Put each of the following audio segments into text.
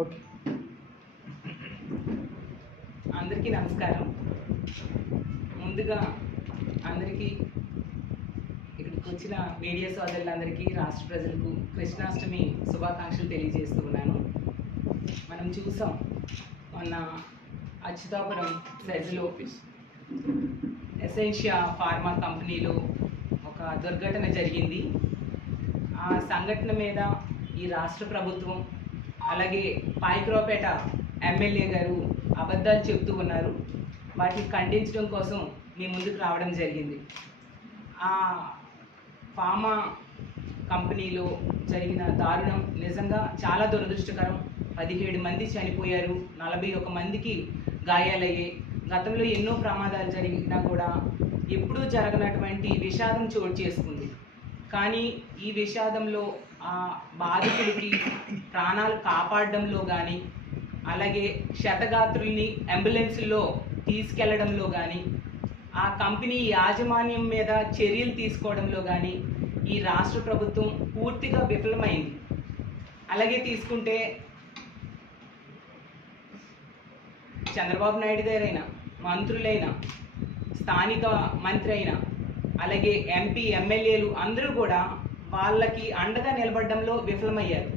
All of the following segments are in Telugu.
ఓకే. అందరికీ నమస్కారం. ముందుగా అందరికీ ఇక్కడికి వచ్చిన మీడియా సోదరులందరికీ, రాష్ట్ర ప్రజలకు కృష్ణాష్టమి శుభాకాంక్షలు తెలియజేస్తూ ఉన్నాను. మనం చూసాం మొన్న అచ్యుతాపురం సెజ్లో ఎసెన్షియా ఫార్మా కంపెనీలో ఒక దుర్ఘటన జరిగింది. ఆ సంఘటన మీద ఈ రాష్ట్ర ప్రభుత్వం అలాగే పాయకరావుపేట ఎమ్మెల్యే గారు అబద్ధాలు చెప్తూ ఉన్నారు. వాటిని ఖండించడం కోసం మీ ముందుకు రావడం జరిగింది. ఆ ఫార్మా కంపెనీలో జరిగిన దారుణం నిజంగా చాలా దురదృష్టకరం. 17 మంది చనిపోయారు, 41 మందికి గాయాలయ్యాయి. గతంలో ఎన్నో ప్రమాదాలు జరిగినా కూడా ఎప్పుడూ జరగనటువంటి విషాదం చోటు చేసుకుంది. కానీ ఈ విషాదంలో ఆ బాధితుడికి ప్రాణాలు కాపాడడంలో కానీ, అలాగే క్షతగాత్రుల్ని అంబులెన్స్లో తీసుకెళ్లడంలో కానీ, ఆ కంపెనీ యాజమాన్యం మీద చర్యలు తీసుకోవడంలో కానీ ఈ రాష్ట్ర ప్రభుత్వం పూర్తిగా విఫలమైంది. అలాగే తీసుకుంటే చంద్రబాబు నాయుడు గారైనా, మంత్రులైనా, స్థానిక మంత్రి అయినా, అలాగే ఎంపీ ఎమ్మెల్యేలు అందరూ కూడా వాళ్ళకి అండగా నిలబడడంలో విఫలమయ్యారు.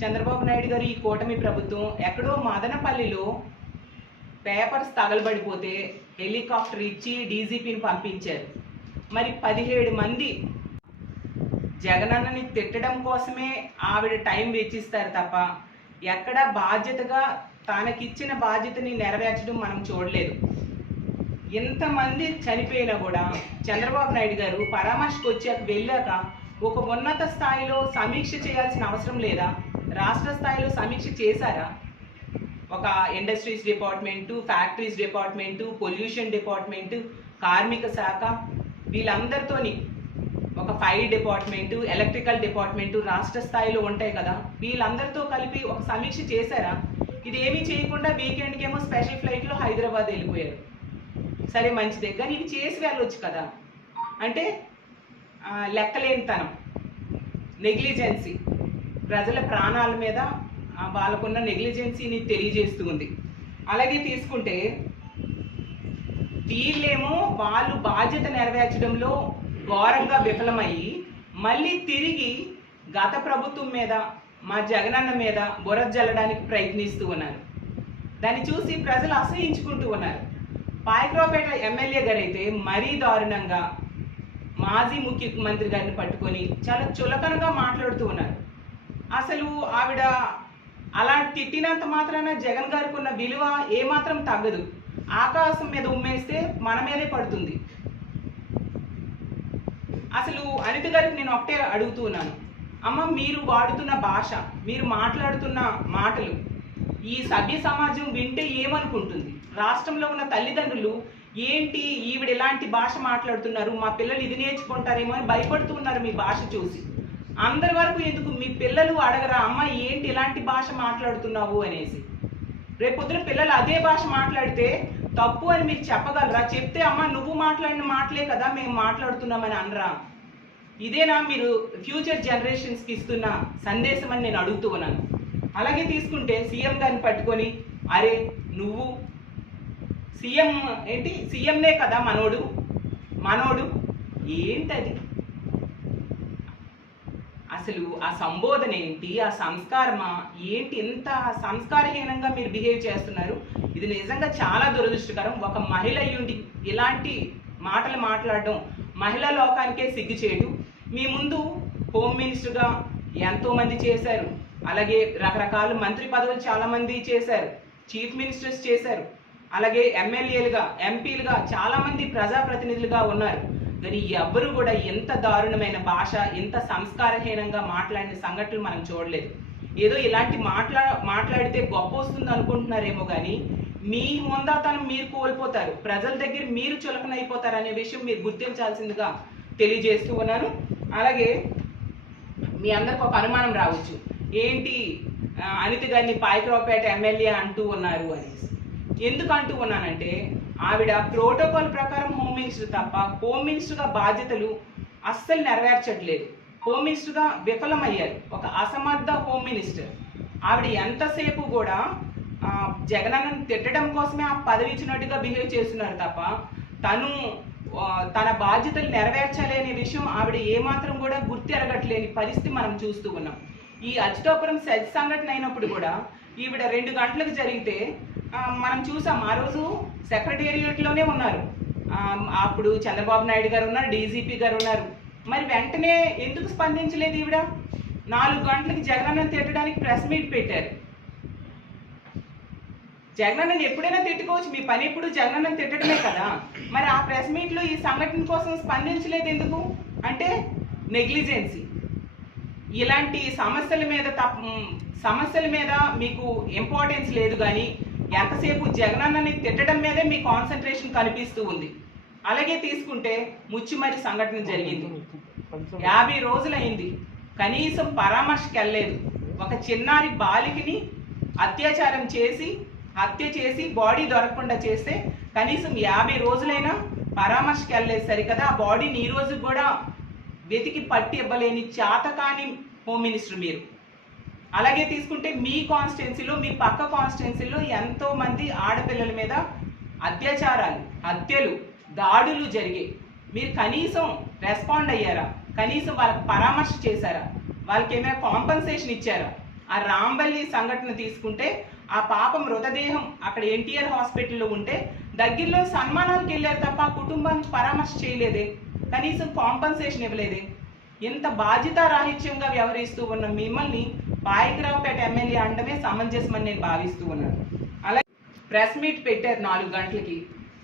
చంద్రబాబు నాయుడు గారు ఈ కూటమి ప్రభుత్వం ఎక్కడో మదనపల్లిలో పేపర్స్ తగలబడిపోతే హెలికాప్టర్ ఇచ్చి డీజీపీని పంపించారు. మరి 17 మంది జగనన్నని తిట్టడం కోసమే ఆవిడ టైం వెచ్చిస్తారు తప్ప ఎక్కడ బాధ్యతగా తనకిచ్చిన బాధ్యతని నెరవేర్చడం మనం చూడలేదు. ఎంతమంది చనిపోయినా కూడా చంద్రబాబు నాయుడు గారు పరామర్శకు వెళ్ళాక ఒక ఉన్నత స్థాయిలో సమీక్ష చేయాల్సిన అవసరం లేదా? రాష్ట్ర స్థాయిలో సమీక్ష చేశారా? ఒక industries department, factories department, pollution department, కార్మిక శాఖ, వీళ్ళందరితోని ఒక ఫైర్ డిపార్ట్మెంటు, ఎలక్ట్రికల్ డిపార్ట్మెంటు రాష్ట్ర స్థాయిలో ఉంటాయి కదా, వీళ్ళందరితో కలిపి ఒక సమీక్ష చేశారా? ఇదేమీ చేయకుండా వీకెండ్కి ఏమో స్పెషల్ ఫ్లైట్లో హైదరాబాద్ వెళ్ళిపోయారు. సరే మంచిదే, కానీ ఇది చేసి వెళ్ళొచ్చు కదా. అంటే లెక్కలేనితనం, నెగ్లిజెన్సీ, ప్రజల ప్రాణాల మీద వాళ్ళకున్న నెగ్లిజెన్సీని తెలియజేస్తూ ఉంది. అలాగే తీసుకుంటే వీళ్ళేమో వాళ్ళు బాధ్యత నెరవేర్చడంలో ఘోరంగా విఫలమయ్యి మళ్ళీ తిరిగి గత ప్రభుత్వం మీద, మా జగనన్న మీద బురద జల్లడానికి ప్రయత్నిస్తూ ఉన్నారు. దాన్ని చూసి ప్రజలు అసహించుకుంటూ ఉన్నారు. పాయకరావుపేట ఎమ్మెల్యే గారు అయితే మరీ దారుణంగా మాజీ ముఖ్యమంత్రి గారిని పట్టుకొని చాలా చులకనగా మాట్లాడుతూ ఉన్నారు. అసలు ఆవిడ అలా తిట్టినంత మాత్రాన జగన్ గారికి ఉన్న విలువ ఏమాత్రం తగ్గదు. ఆకాశం మీద ఉమ్మేస్తే మన మీదే పడుతుంది. అసలు అనిత గారికి నేను ఒకటే అడుగుతూ ఉన్నాను, అమ్మ మీరు వాడుతున్న భాష, మీరు మాట్లాడుతున్న మాటలు ఈ సభ్య సమాజం వింటే ఏమనుకుంటుంది? రాష్ట్రంలో ఉన్న తల్లిదండ్రులు ఏంటి ఈవిడ ఎలాంటి భాష మాట్లాడుతున్నారు, మా పిల్లలు ఇది నేర్చుకుంటారేమో అని భయపడుతూ ఉన్నారు మీ భాష చూసి. అందరి వరకు ఎందుకు మీ పిల్లలు అడగరా, అమ్మ ఏంటి ఎలాంటి భాష మాట్లాడుతున్నావు అనేసి? రేపొద్దున పిల్లలు అదే భాష మాట్లాడితే తప్పు అని మీరు చెప్పగలరా? చెప్తే అమ్మ నువ్వు మాట్లాడిన మాటలే కదా మేము మాట్లాడుతున్నామని అనరా? ఇదేనా మీరు ఫ్యూచర్ జనరేషన్స్కి ఇస్తున్న సందేశం అని నేను అడుగుతూ ఉన్నాను. అలాగే తీసుకుంటే సీఎం గారిని పట్టుకొని, అరే నువ్వు సీఎం ఏంటి, సీఎంనే కదా మనోడు ఏంటది? అసలు ఆ సంబోధన ఏంటి, ఆ సంస్కారమా ఏంటి? ఎంత సంస్కారహీనంగా మీరు బిహేవ్ చేస్తున్నారు. ఇది నిజంగా చాలా దురదృష్టకరం. ఒక మహిళ అయ్యుండి ఇలాంటి మాటలు మాట్లాడడం మహిళా లోకానికే సిగ్గుచేటు. మీ ముందు హోమ్ మినిస్టర్గా ఎంతోమంది చేశారు, అలాగే రకరకాల మంత్రి పదవులు చాలామంది చేశారు, చీఫ్ మినిస్టర్స్ చేశారు, అలాగే ఎమ్మెల్యేలుగా, ఎంపీలుగా చాలామంది ప్రజాప్రతినిధులుగా ఉన్నారు. కానీ ఎవ్వరూ కూడా ఎంత దారుణమైన భాష, ఎంత సంస్కారహీనంగా మాట్లాడిన సంఘటనలు మనం చూడలేదు. ఏదో ఇలాంటి మాట్లాడితే గొప్ప వస్తుంది అనుకుంటున్నారేమో కానీ మీ హోందాతనం మీరు కోల్పోతారు, ప్రజల దగ్గర మీరు చులకనైపోతారు అనే విషయం మీరు గుర్తించాల్సిందిగా తెలియజేస్తూ ఉన్నాను. అలాగే మీ అందరికి ఒక అనుమానం రావచ్చు, ఏంటి అనిత గారిని పాయకరావుపేట ఎమ్మెల్యే అంటూ ఉన్నారు అనేసి. ఎందుకు అంటూ ఉన్నానంటే ఆవిడ ప్రోటోకాల్ ప్రకారం హోమ్ మినిస్టర్ తప్ప హోమ్ మినిస్టర్గా బాధ్యతలు అస్సలు నెరవేర్చట్లేదు. హోమ్ మినిస్టర్గా విఫలమయ్యారు. ఒక అసమర్థ హోమ్ మినిస్టర్. ఆవిడ ఎంతసేపు కూడా జగనన్నను తిట్టడం కోసమే ఆ పదవి ఇచ్చినట్టుగా బిహేవ్ చేస్తున్నారు తప్ప తను తన బాధ్యతలు నెరవేర్చాలి అనే విషయం ఆవిడ ఏమాత్రం కూడా గుర్తెరగట్లేని పరిస్థితి మనం చూస్తూ ఉన్నాం. ఈ అచ్యుతాపురం సెజ్ సంఘటన అయినప్పుడు కూడా ఈవిడ 2 గంటలకు జరిగితే మనం చూసాం. ఆ రోజు సెక్రటేరియట్లోనే ఉన్నారు. అప్పుడు చంద్రబాబు నాయుడు గారు ఉన్నారు, డీజీపీ గారు ఉన్నారు. మరి వెంటనే ఎందుకు స్పందించలేదు ఈవిడ? 4 గంటలకి జగనన్నను తిట్టడానికి ప్రెస్ మీట్ పెట్టారు. జగనన్నను ఎప్పుడైనా తిట్టుకోవచ్చు, మీ పని ఎప్పుడు జగనన్నను తిట్టడమే కదా. మరి ఆ ప్రెస్ మీట్లో ఈ సంఘటన కోసం స్పందించలేదు ఎందుకు? అంటే నెగ్లిజెన్సీ. ఇలాంటి సమస్యల మీద మీకు ఇంపార్టెన్స్ లేదు, కానీ ఎంతసేపు జగనన్నని తిట్టడం మీదే మీ కాన్సన్ట్రేషన్ కనిపిస్తూ ఉంది. అలాగే తీసుకుంటే ముచ్చిమరి సంఘటన జరిగింది. 50 రోజులైంది, కనీసం పరామర్శకి వెళ్ళలేదు. ఒక చిన్నారి బాలికని హత్య చేసి బాడీ దొరకకుండా చేస్తే కనీసం 50 రోజులైనా పరామర్శకి వెళ్ళలేదు సరికదా. ఆ బాడీని ఈ రోజు కూడా వెతికి పట్టి ఇవ్వలేని చేతకాని హోమ్ మినిస్టర్ మీరు. అలాగే తీసుకుంటే మీ కాన్స్టిట్యున్సీలో, మీ పక్క కాన్స్టిట్యున్సీలో ఎంతో మంది ఆడపిల్లల మీద అత్యాచారాలు, హత్యలు, దాడులు జరిగాయి. మీరు కనీసం రెస్పాండ్ అయ్యారా? కనీసం వాళ్ళకి పరామర్శ చేశారా? వాళ్ళకి ఏమైనా కాంపన్సేషన్ ఇచ్చారా? ఆ రాంబల్లి సంఘటన తీసుకుంటే ఆ పాప మృతదేహం అక్కడ ఎన్టీఆర్ హాస్పిటల్లో ఉంటే దగ్గరలో సన్మానానికి వెళ్ళారు తప్ప ఆ కుటుంబానికి పరామర్శ చేయలేదే, కనీసం కాంపన్సేషన్ ఇవ్వలేదే. ఇంత బాధ్యతారాహిత్యంగా వ్యవహరిస్తూ ఉన్న మిమ్మల్ని పాయకరావుపేట ఎమ్మెల్యే అంటమే సమంజసమని నేను భావిస్తూ ఉన్నాను. అలాగే ప్రెస్ మీట్ పెట్టారు 4 గంటలకి,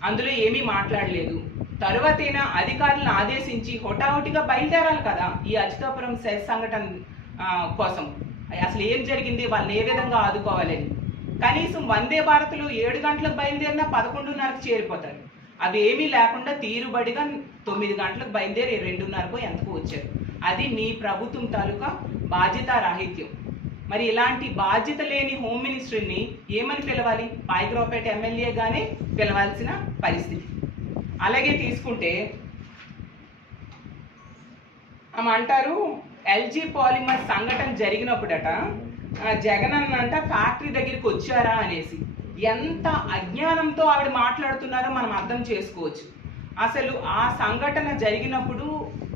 అందులో ఏమీ మాట్లాడలేదు. తరువాతైనా అధికారులను ఆదేశించి హొటాహుటిగా బయలుదేరాలి కదా ఈ అచ్యుతాపురం సెజ్ సంఘటన కోసం. అసలు ఏం జరిగింది, వాళ్ళని ఏ విధంగా ఆదుకోవాలని. కనీసం వందే భారత్లో 7 గంటలకు బయలుదేరినా 11:30కు చేరిపోతారు. అవి ఏమీ లేకుండా తీరుబడిగా 9 గంటలకు బయలుదేరి 2:30కో ఎంతకు వచ్చారు. అది మీ ప్రభుత్వం తాలూకా బాధ్యతారాహిత్యం. మరి ఇలాంటి బాధ్యత లేని హోమ్ మినిస్టర్ని ఏమని పిలవాలి? పాయకరావుపేట ఎమ్మెల్యేగానే పిలవాల్సిన పరిస్థితి. అలాగే తీసుకుంటే ఆమె అంటారు ఎల్జీ పాలిమర్ సంఘటన జరిగినప్పుడట జగనన్న ఫ్యాక్టరీ దగ్గరికి వచ్చారా అనేసి. ఎంత అజ్ఞానంతో ఆవిడ మాట్లాడుతున్నారో మనం అర్థం చేసుకోవచ్చు. అసలు ఆ సంఘటన జరిగినప్పుడు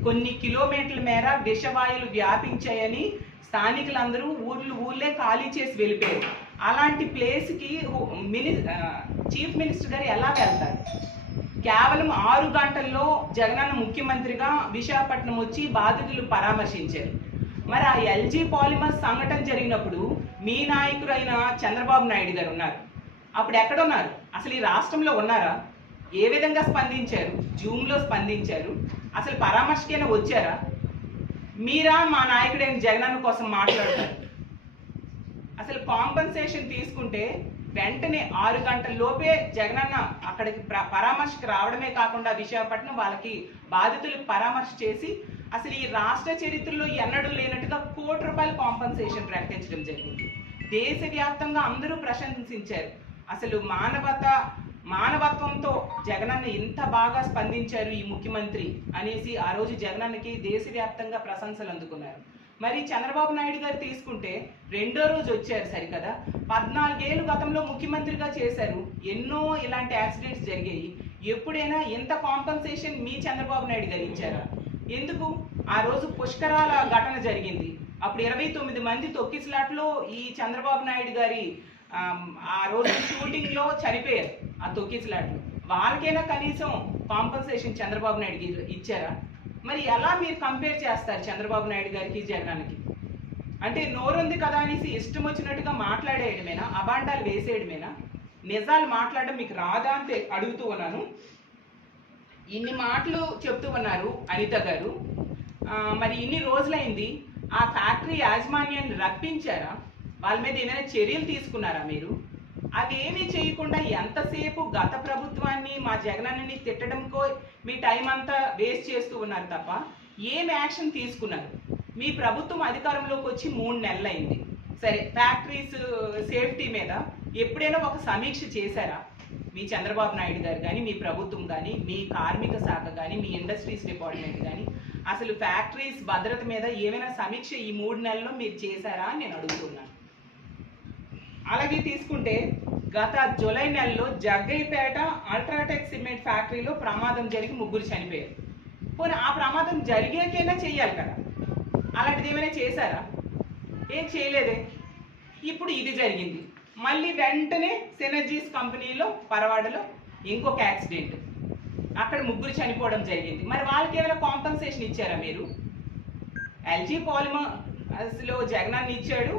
కొన్ని కిలోమీటర్ల మేర విషవాయువులు వ్యాపించాయని స్థానికులందరూ ఊళ్ళే ఖాళీ చేసి వెళ్ళిపోయారు. అలాంటి ప్లేస్కి చీఫ్ మినిస్టర్ గారు ఎలా వెళ్తారు? కేవలం 6 గంటల్లో జగనన్న ముఖ్యమంత్రిగా విశాఖపట్నం వచ్చి బాధితులు పరామర్శించారు. మరి ఆ ఎల్జీ పాలిమర్ సంఘటన జరిగినప్పుడు మీ నాయకుడైన చంద్రబాబు నాయుడు గారు ఉన్నారు. అప్పుడు ఎక్కడున్నారు? అసలు ఈ రాష్ట్రంలో ఉన్నారా? ఏ విధంగా స్పందించారు? జూమ్లో స్పందించారు. అసలు పరామర్శకైనా వచ్చారా? మీరా మా నాయకుడైన జగనన్న కోసం మాట్లాడతారు? అసలు కాంపన్సేషన్ తీసుకుంటే వెంటనే 6 గంటల లోపే జగనన్న అక్కడికి పరామర్శకు రావడమే కాకుండా విశాఖపట్నం వాళ్ళకి బాధితులకు పరామర్శ చేసి అసలు ఈ రాష్ట్ర చరిత్రలో ఎన్నడూ లేనట్టుగా ₹1 కోటి కాంపన్సేషన్ ప్రకటించడం జరిగింది. దేశవ్యాప్తంగా అందరూ ప్రశంసించారు. అసలు మానవత్వంతో జగనన్న ఇంత బాగా స్పందించారు ఈ ముఖ్యమంత్రి అనేసి ఆ రోజు జగనన్నకి దేశవ్యాప్తంగా ప్రశంసలు అందుకున్నారు. మరి చంద్రబాబు నాయుడు గారు తీసుకుంటే 2వ రోజు వచ్చారు సరికదా. 14 ఏళ్ళు గతంలో ముఖ్యమంత్రిగా చేశారు. ఎన్నో ఇలాంటి యాక్సిడెంట్స్ జరిగాయి. ఎప్పుడైనా ఎంత కాంపన్సేషన్ మీ చంద్రబాబు నాయుడు గారు ఇచ్చారా? ఎందుకు? ఆ రోజు పుష్కరాల ఘటన జరిగింది. అప్పుడు 29 మంది తొక్కిసలాట్లో ఈ చంద్రబాబు నాయుడు గారి ఆ రోజు షూటింగ్లో చనిపోయారు. ఆ తొక్కిసలాట్లు వాళ్ళకైనా కనీసం కాంపన్సేషన్ చంద్రబాబు నాయుడు ఇచ్చారా? మరి ఎలా మీరు కంపేర్ చేస్తారు చంద్రబాబు నాయుడు గారికి జగనానికి? అంటే నోరుంది కదా అనేసి ఇష్టం వచ్చినట్టుగా మాట్లాడేయడమేనా? అబాండాలు వేసేయడమేనా? నిజాలు మాట్లాడడం మీకు రాదా అని అడుగుతూ ఉన్నాను. ఇన్ని మాటలు చెప్తూ ఉన్నారు అనిత గారు. మరి ఇన్ని రోజులైంది, ఆ ఫ్యాక్టరీ యాజమాన్యాన్ని రప్పించారా? వాళ్ళ మీద ఏమైనా చర్యలు తీసుకున్నారా మీరు? అవి ఏమీ చేయకుండా ఎంతసేపు గత ప్రభుత్వాన్ని మా జగనన్నని తిట్టడంకో మీ టైం అంతా వేస్ట్ చేస్తూ ఉన్నారు తప్ప ఏం యాక్షన్ తీసుకున్నారు? మీ ప్రభుత్వం అధికారంలోకి వచ్చి 3 నెలలైంది. సరే, ఫ్యాక్టరీస్ సేఫ్టీ మీద ఎప్పుడైనా ఒక సమీక్ష చేశారా? మీ చంద్రబాబు నాయుడు గారు కానీ, మీ ప్రభుత్వం కానీ, మీ కార్మిక శాఖ కానీ, మీ ఇండస్ట్రీస్ డిపార్ట్మెంట్ కానీ అసలు ఫ్యాక్టరీస్ భద్రత మీద ఏమైనా సమీక్ష ఈ 3 నెలల్లో మీరు చేశారా అని నేను అడుగుతున్నాను. అలాగే తీసుకుంటే గత జూలై నెలలో జగ్గయ్యపేట అల్ట్రాటెక్ సిమెంట్ ఫ్యాక్టరీలో ప్రమాదం జరిగి 3 చనిపోయారు. పోనీ ఆ ప్రమాదం జరిగాకైనా చెయ్యాలి కదా, అలాంటిది ఏమైనా చేశారా? ఏం చేయలేదే. ఇప్పుడు ఇది జరిగింది. మళ్ళీ వెంటనే సినర్జీస్ కంపెనీలో పరవాడలో ఇంకొక యాక్సిడెంట్, అక్కడ 3 చనిపోవడం జరిగింది. మరి వాళ్ళకి ఏమైనా కాంపన్సేషన్ ఇచ్చారా మీరు? ఎల్జీ పాలిమర్స్లో జగనన్న ఇచ్చాడు,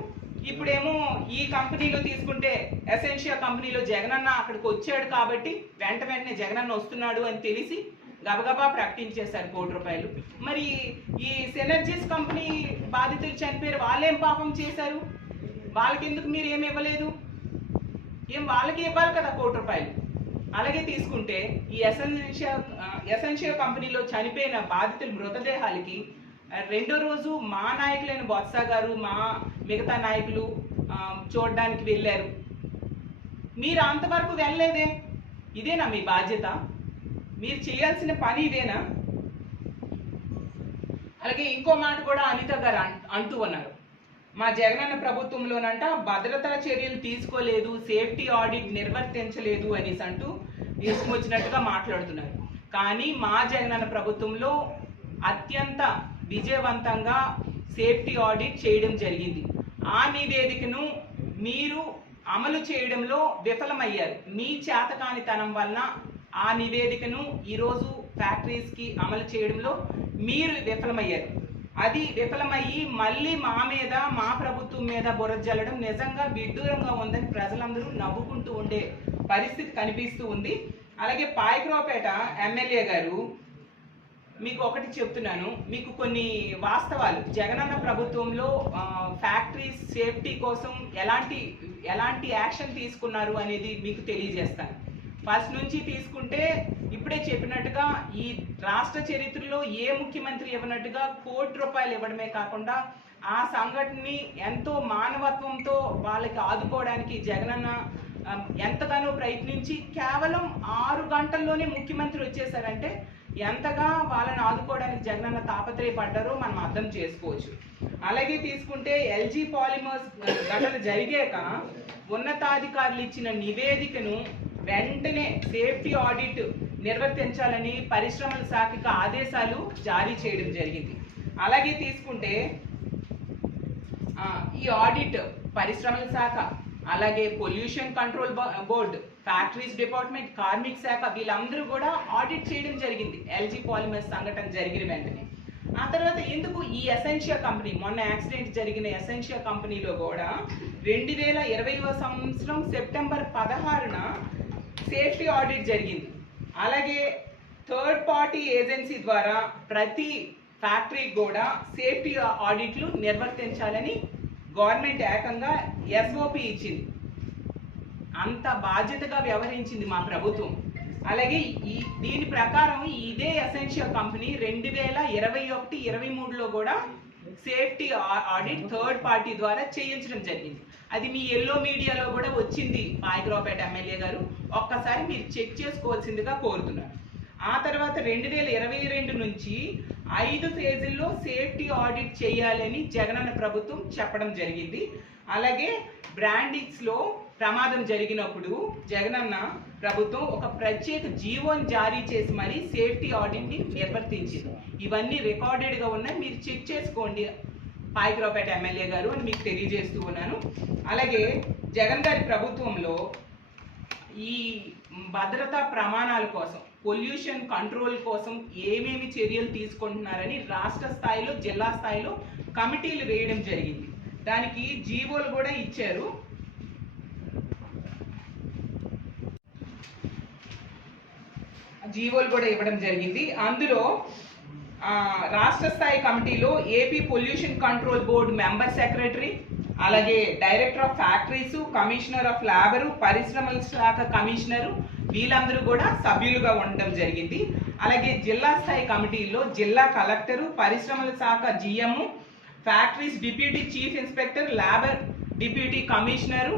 ఇప్పుడేమో ఈ కంపెనీలో తీసుకుంటే ఎసెన్షియా కంపెనీలో జగనన్న అక్కడికి వచ్చాడు కాబట్టి వెంటనే జగనన్న వస్తున్నాడు అని తెలిసి గబగబా ప్రకటించేశారు ₹1 కోటి. మరి ఈ సినర్జీస్ కంపెనీ బాధితులు చనిపోయారు, వాళ్ళేం పాపం చేశారు? వాళ్ళకి ఎందుకు మీరు ఏమి ఇవ్వలేదు? వాళ్ళకి ఇవ్వాలి కదా ₹1 కోటి. అలాగే తీసుకుంటే ఈ ఎసెన్షియా కంపెనీలో చనిపోయిన బాధితుల మృతదేహాలకి రెండో రోజు మా నాయకులైన బొత్స గారు, మా మిగతా నాయకులు చూడడానికి వెళ్ళారు. మీరు అంతవరకు వెళ్ళలేదే. ఇదేనా మీ బాధ్యత? మీరు చేయాల్సిన పని ఇదేనా? అలాగే ఇంకో మాట కూడా అనిత గారు అంటూ ఉన్నారు, మా జగనన్న ప్రభుత్వంలోనంట భద్రతా చర్యలు తీసుకోలేదు, సేఫ్టీ ఆడిట్ నిర్వర్తించలేదు అనేసి అంటూ తీసుకొచ్చినట్టుగా మాట్లాడుతున్నారు. కానీ మా జగనన్న ప్రభుత్వంలో అత్యంత విజయవంతంగా సేఫ్టీ ఆడిట్ చేయడం జరిగింది. ఆ నివేదికను మీరు అమలు చేయడంలో విఫలమయ్యారు. మీ చేతకానితనం వలన ఆ నివేదికను ఈరోజు ఫ్యాక్టరీస్కి అమలు చేయడంలో మీరు విఫలమయ్యారు. అది విఫలమయ్యి మళ్ళీ మా మీద, మా ప్రభుత్వం మీద బురద జల్లడం నిజంగా విడ్డూరంగా ఉందని ప్రజలందరూ నవ్వుకుంటూ ఉండే పరిస్థితి కనిపిస్తూ ఉంది. అలాగే పాయకరావుపేట ఎమ్మెల్యే గారు, మీకు ఒకటి చెప్తున్నాను, మీకు కొన్ని వాస్తవాలు జగనన్న ప్రభుత్వంలో ఫ్యాక్టరీస్ సేఫ్టీ కోసం ఎలాంటి యాక్షన్ తీసుకున్నారు అనేది మీకు తెలియజేస్తాను. ఫస్ట్ నుంచి తీసుకుంటే ఇప్పుడే చెప్పినట్టుగా ఈ రాష్ట్ర చరిత్రలో ఏ ముఖ్యమంత్రి ఇవ్వనట్టుగా ₹1 కోటి ఇవ్వడమే కాకుండా ఆ సంఘటనని ఎంతో మానవత్వంతో వాళ్ళకి ఆదుకోవడానికి జగనన్న ఎంతగానో ప్రయత్నించి కేవలం 6 గంటల్లోనే ముఖ్యమంత్రి వచ్చేసారంటే ఎంతగా వాళ్ళని ఆదుకోవడానికి జగనన్న తాపత్రయపడ్డారో మనం అర్థం చేసుకోవచ్చు. అలాగే తీసుకుంటే ఎల్జీ పాలిమర్స్ ఘటన జరిగాక ఉన్నతాధికారులు ఇచ్చిన నివేదికను వెంటనే సేఫ్టీ ఆడిట్ నిర్వర్తించాలని పరిశ్రమల శాఖకు ఆదేశాలు జారీ చేయడం జరిగింది. అలాగే తీసుకుంటే ఈ ఆడిట్ పరిశ్రమల శాఖ, అలాగే pollution control board, factories department, కార్మిక శాఖ వీళ్ళందరూ కూడా ఆడిట్ చేయడం జరిగింది ఎల్జీ పాలిమర్స్ సంఘటన జరిగిన వెంటనే. ఆ తర్వాత ఎందుకు ఈ ఎసెన్షియా కంపెనీ, మొన్న యాక్సిడెంట్ జరిగిన ఎసెన్షియా కంపెనీలో కూడా 2020వ సంవత్సరం సెప్టెంబర్ 16న సేఫ్టీ ఆడిట్ జరిగింది. అలాగే థర్డ్ పార్టీ ఏజెన్సీ ద్వారా ప్రతి ఫ్యాక్టరీకి కూడా సేఫ్టీ ఆడిట్లు నిర్వర్తించాలని గవర్నమెంట్ ఏకంగా SOP ఇచ్చింది. అంత బాధ్యతగా వ్యవహరించింది మా ప్రభుత్వం. అలాగే దీని ప్రకారం ఇదే ఎసెన్షియా కంపెనీ 2021-23లో కూడా సేఫ్టీ ఆడిట్ థర్డ్ పార్టీ ద్వారా చేయించడం జరిగింది. అది మీ ఎల్లో మీడియాలో కూడా వచ్చింది పాయకరావుపేట ఎమ్మెల్యే గారు, ఒక్కసారి మీరు చెక్ చేసుకోవాల్సిందిగా కోరుతున్నారు. ఆ తర్వాత 2022 నుంచి 5 ఫేజుల్లో సేఫ్టీ ఆడిట్ చేయాలని జగనన్న ప్రభుత్వం చెప్పడం జరిగింది. అలాగే బ్రాండిక్స్లో ప్రమాదం జరిగినప్పుడు జగనన్న ప్రభుత్వం ఒక ప్రత్యేక జీవోని జారీ చేసి మరీ సేఫ్టీ ఆడిట్ని నిర్వర్తించింది. ఇవన్నీ రికార్డెడ్గా ఉన్నాయి, మీరు చెక్ చేసుకోండి పాయకరావుపేట ఎమ్మెల్యే గారు అని మీకు తెలియజేస్తూ ఉన్నాను. అలాగే జగన్ గారి ప్రభుత్వంలో ఈ భద్రతా ప్రమాణాల కోసం, పొల్యూషన్ కంట్రోల్ కోసం ఏమేమి చర్యలు తీసుకుంటున్నారని రాష్ట్ర స్థాయిలో, జిల్లా స్థాయిలో కమిటీలు వేయడం జరిగింది. దానికి జీవోలు కూడా ఇచ్చారు. జీవోలు కూడా ఇవ్వడం జరిగింది. అందులో రాష్ట్ర స్థాయి కమిటీలో AP pollution control board member secretary, అలాగే director of factories, commissioner of labour, పరిశ్రమల శాఖ కమిషనరు వీళ్ళందరూ కూడా సభ్యులుగా ఉండడం జరిగింది. అలాగే జిల్లా స్థాయి కమిటీలో జిల్లా కలెక్టరు, పరిశ్రమల శాఖ GM, factories deputy chief inspector, labour deputy commissioner,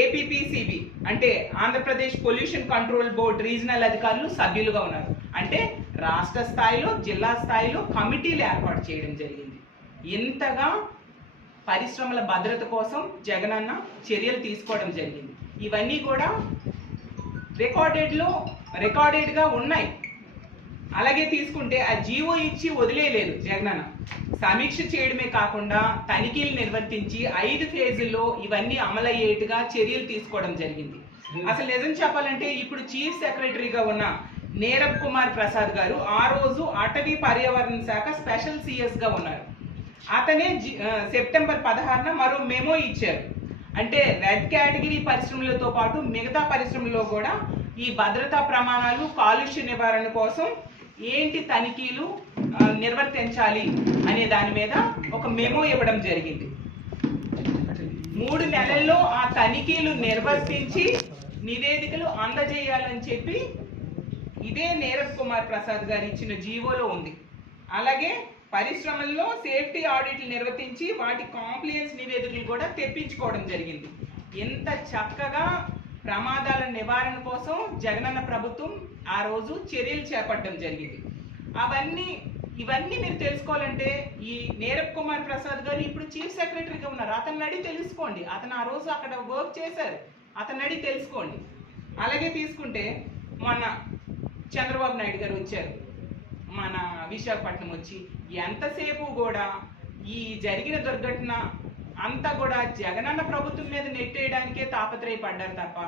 APPCB అంటే Andhra Pradesh pollution control board regional అధికారులు సభ్యులుగా ఉన్నారు. అంటే రాష్ట్ర స్థాయిలో, జిల్లా స్థాయిలో కమిటీలు ఏర్పాటు చేయడం జరిగింది. ఇంతగా పరిశ్రమల భద్రత కోసం జగనన్న చర్యలు తీసుకోవడం జరిగింది. ఇవన్నీ కూడా రికార్డెడ్గా ఉన్నాయి. అలాగే తీసుకుంటే ఆ జీవో ఇచ్చి వదిలేయలేదు జగనన్న. సమీక్ష చేయడమే కాకుండా తనిఖీలు నిర్వర్తించి 5 ఫేజుల్లో ఇవన్నీ అమలయ్యేట్టుగా చర్యలు తీసుకోవడం జరిగింది. అసలు నిజం చెప్పాలంటే ఇప్పుడు చీఫ్ సెక్రటరీగా ఉన్న నీరబ్ కుమార్ ప్రసాద్ గారు ఆ రోజు అటవీ పర్యావరణ శాఖ స్పెషల్ సిఎస్గా ఉన్నారు. అతనే సెప్టెంబర్ 16న మరో మెమో ఇచ్చారు. అంటే రెడ్ కేటగిరీ పరిశ్రమలతో పాటు మిగతా పరిశ్రమల్లో కూడా ఈ భద్రతా ప్రమాణాలు, కాలుష్య నివారణ కోసం ఏంటి తనిఖీలు నిర్వర్తించాలి అనే దాని మీద ఒక మెమో ఇవ్వడం జరిగింది. 3 నెలల్లో ఆ తనిఖీలు నిర్వర్తించి నివేదికలు అందజేయాలని చెప్పి ఇదే నీరబ్ కుమార్ ప్రసాద్ గారు ఇచ్చిన జీవోలో ఉంది. అలాగే పరిశ్రమల్లో సేఫ్టీ ఆడిట్లు నిర్వర్తించి వాటి కాంప్లియన్స్ నివేదికలు కూడా తెప్పించుకోవడం జరిగింది. ఎంత చక్కగా ప్రమాదాల నివారణ కోసం జగనన్న ప్రభుత్వం ఆ రోజు చర్యలు చేపట్టడం జరిగింది. ఇవన్నీ మీరు తెలుసుకోవాలంటే ఈ నీరబ్ కుమార్ ప్రసాద్ గారు ఇప్పుడు చీఫ్ సెక్రటరీగా ఉన్నారు. అతన్ని అడిగి తెలుసుకోండి. అతను ఆ రోజు అక్కడ వర్క్ చేశారు. అతన్ని అడిగి తెలుసుకోండి. అలాగే తీసుకుంటే మొన్న చంద్రబాబు నాయుడు గారు వచ్చారు మన విశాఖపట్నం వచ్చి ఎంతసేపు కూడా ఈ జరిగిన దుర్ఘటన అంతా కూడా జగనన్న ప్రభుత్వం మీద నెట్టేయడానికే తాపత్రయపడ్డారు తప్ప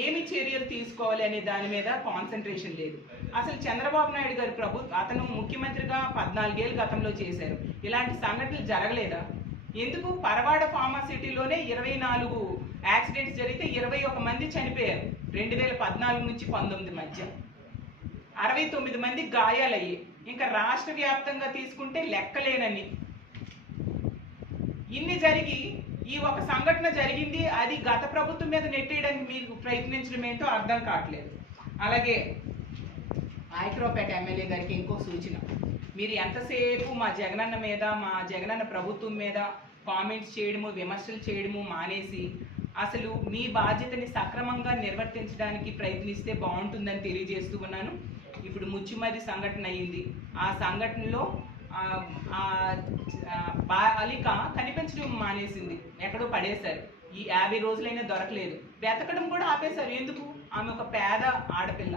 ఏమి చర్యలు తీసుకోవాలి అనే దాని మీద కాన్సన్ట్రేషన్ లేదు. అసలు చంద్రబాబు నాయుడు గారి అతను ముఖ్యమంత్రిగా 14 ఏళ్ళు గతంలో చేశారు. ఇలాంటి సంఘటనలు జరగలేదా? ఎందుకు పరవాడ ఫార్మాసిటీలోనే 24 యాక్సిడెంట్స్ జరిగితే 21 మంది చనిపోయారు 2014 నుంచి 19 మధ్య. 69 మంది గాయాలయ్యాయి. ఇంకా రాష్ట్ర వ్యాప్తంగా తీసుకుంటే లెక్కలేనని. ఇన్ని జరిగి ఈ ఒక సంఘటన జరిగింది, అది గత ప్రభుత్వం మీద నెట్టేయడానికి మీరు ప్రయత్నించడం ఏంటో అర్థం కావట్లేదు. అలాగే ఐక్రోపేట ఎమ్మెల్యే గారికి ఇంకో సూచన, మీరు ఎంతసేపు మా జగనన్న మీద, మా జగనన్న ప్రభుత్వం మీద కామెంట్స్ చేయడము, విమర్శలు చేయడము మానేసి అసలు మీ బాధ్యతని సక్రమంగా నిర్వర్తించడానికి ప్రయత్నిస్తే బాగుంటుందని తెలియజేస్తూ ఉన్నాను. ఇప్పుడు ముచ్చుమర్రి సంఘటన అయ్యింది. ఆ సంఘటనలో బాలిక కనిపించడం మానేసింది, ఎక్కడో పడేశారు. ఈ 50 రోజులైనా దొరకలేదు. వెతకడం కూడా ఆపేశారు. ఎందుకు? ఆమె ఒక పేద ఆడపిల్ల,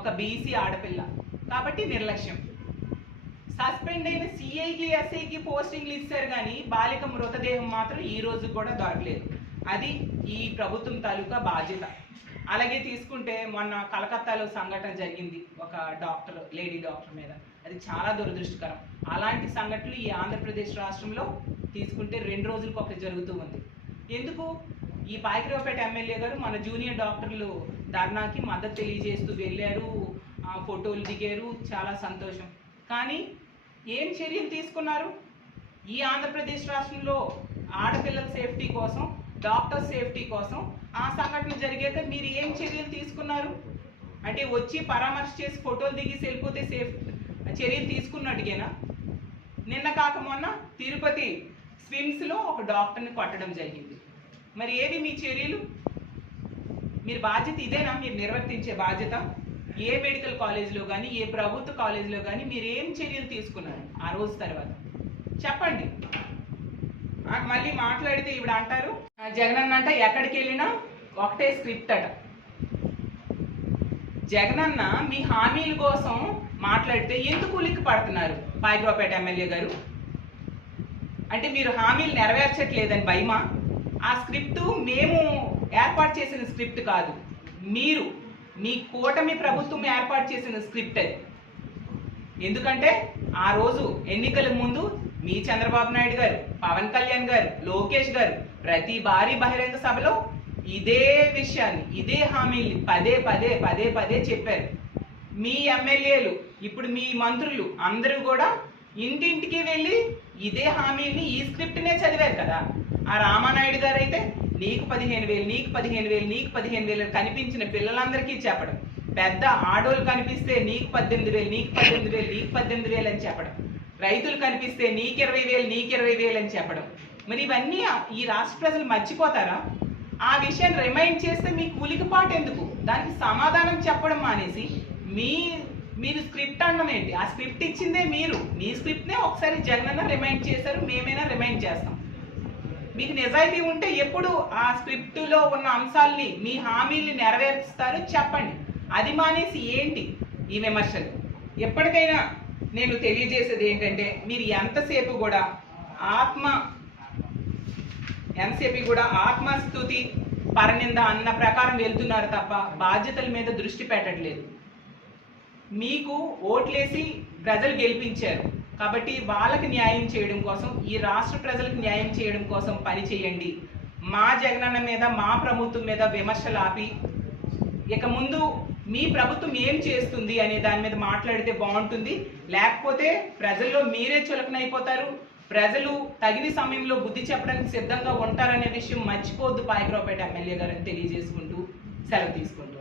ఒక బీసీ ఆడపిల్ల కాబట్టి నిర్లక్ష్యం. సస్పెండ్ అయిన సిఐకి, ఎస్ఐకి పోస్టింగ్లు ఇస్తారు కానీ బాలిక మృతదేహం మాత్రం ఈ రోజు కూడా దొరకలేదు. అది ఈ ప్రభుత్వం తాలూకా బాధ్యత. అలాగే తీసుకుంటే మొన్న కలకత్తాలో సంఘటన జరిగింది ఒక డాక్టర్, లేడీ డాక్టర్ మీద. అది చాలా దురదృష్టకరం. అలాంటి సంఘటనలు ఈ ఆంధ్రప్రదేశ్ రాష్ట్రంలో తీసుకుంటే 2 రోజులకు ఒకటి జరుగుతూ ఉంది. ఎందుకు? ఈ పాయకరావుపేట ఎమ్మెల్యే గారు మన జూనియర్ డాక్టర్లు ధర్నాకి మద్దతు తెలియజేస్తూ వెళ్ళారు, ఫోటోలు దిగారు, చాలా సంతోషం. కానీ ఏం చర్యలు తీసుకున్నారు? ఈ ఆంధ్రప్రదేశ్ రాష్ట్రంలో ఆడపిల్లల సేఫ్టీ కోసం, డాక్టర్ సేఫ్టీ కోసం ఆ సంఘటన జరిగాక మీరు ఏం చర్యలు తీసుకున్నారు? అంటే వచ్చి పరామర్శ చేసి ఫోటోలు దిగి వెళ్ళిపోతే చర్యలు తీసుకున్నట్టుగేనా? నిన్న కాక మొన్న తిరుపతి స్విమ్స్లో ఒక డాక్టర్ని కొట్టడం జరిగింది. మరి ఏవి మీ చర్యలు? మీరు బాధ్యత ఇదేనా మీరు నిర్వర్తించే బాధ్యత? ఏ మెడికల్ కాలేజీలో కానీ, ఏ ప్రభుత్వ కాలేజీలో కానీ మీరు ఏం చర్యలు తీసుకున్నారు ఆ రోజు తర్వాత? చెప్పండి. మళ్ళీ మాట్లాడితే ఇవిడ అంటారు జగనన్న అంట ఎక్కడికి వెళ్ళినా ఒకటే స్క్రిప్ట్ అట. జగనన్న మీ హామీల కోసం మాట్లాడితే ఎందుకు ఉలిక్కి పడుతున్నారు పాయకరావుపేట ఎమ్మెల్యే గారు? అంటే మీరు హామీలు నెరవేర్చట్లేదని భయమా? ఆ స్క్రిప్ట్ మేము ఏర్పాటు చేసిన స్క్రిప్ట్ కాదు, మీరు మీ కూటమి ప్రభుత్వం ఏర్పాటు చేసిన స్క్రిప్ట్ అది. ఎందుకంటే ఆ రోజు ఎన్నికల ముందు మీ చంద్రబాబు నాయుడు గారు, పవన్ కళ్యాణ్ గారు, లోకేష్ గారు ప్రతి భారీ బహిరంగ సభలో ఇదే విషయాన్ని, ఇదే హామీల్ని పదే పదే చెప్పారు. మీ ఎమ్మెల్యేలు, ఇప్పుడు మీ మంత్రులు అందరూ కూడా ఇంటింటికి వెళ్ళి ఇదే హామీల్ని, ఈ స్క్రిప్ట్నే చదివారు కదా. ఆ రామానాయుడు గారు అయితే నీకు 15,000, నీకు 15,000, నీకు 15,000 కనిపించిన పిల్లలందరికీ చెప్పడం, పెద్ద ఆడోళ్ళు కనిపిస్తే నీకు 18,000, నీకు 18,000, నీకు 18,000 అని చెప్పడం, రైతులు కనిపిస్తే నీకు 20,000, నీకు 20,000 అని చెప్పడం. మరి ఇవన్నీ ఈ రాష్ట్ర ప్రజలు మర్చిపోతారా? ఆ విషయాన్ని రిమైండ్ చేస్తే మీకు ఉలికిపాటు ఎందుకు? దానికి సమాధానం చెప్పడం మానేసి మీరు స్క్రిప్ట్ అనడం ఏంటి? ఆ స్క్రిప్ట్ ఇచ్చిందే మీరు. మీ స్క్రిప్ట్నే ఒకసారి జగనన్న రిమైండ్ చేశారు, మేమైనా రిమైండ్ చేస్తాం. మీకు నిజాయితీ ఉంటే ఎప్పుడు ఆ స్క్రిప్టులో ఉన్న అంశాలని మీ హామీల్ని నెరవేరుస్తారో చెప్పండి. అది మానేసి ఏంటి ఈ విమర్శలు? ఎప్పటికైనా నేను తెలియజేసేది ఏంటంటే, మీరు ఎంతసేపు కూడా ఆత్మస్తుతి పరనింద అన్న ప్రకారం వెళ్తున్నారు తప్ప బాధ్యతల మీద దృష్టి పెట్టట్లేదు. మీకు ఓట్లేసి ప్రజలు గెలిపించారు కాబట్టి వాళ్ళకి న్యాయం చేయడం కోసం, ఈ రాష్ట్ర ప్రజలకు న్యాయం చేయడం కోసం పని చేయండి. మా జగనన్న మీద, మా ప్రభుత్వం మీద విమర్శలు ఆపి ఇక ముందు మీ ప్రభుత్వం ఏం చేస్తుంది అనే దాని మీద మాట్లాడితే బాగుంటుంది. లేకపోతే ప్రజల్లో మీరే చులకనైపోతారు. ప్రజలు తగిన సమయంలో బుద్ధి చెప్పడానికి సిద్ధంగా ఉంటారనే విషయం మర్చిపోవద్దు పాయకరావుపేట ఎమ్మెల్యే గారని తెలియజేసుకుంటూ సెలవు తీసుకుంటారు.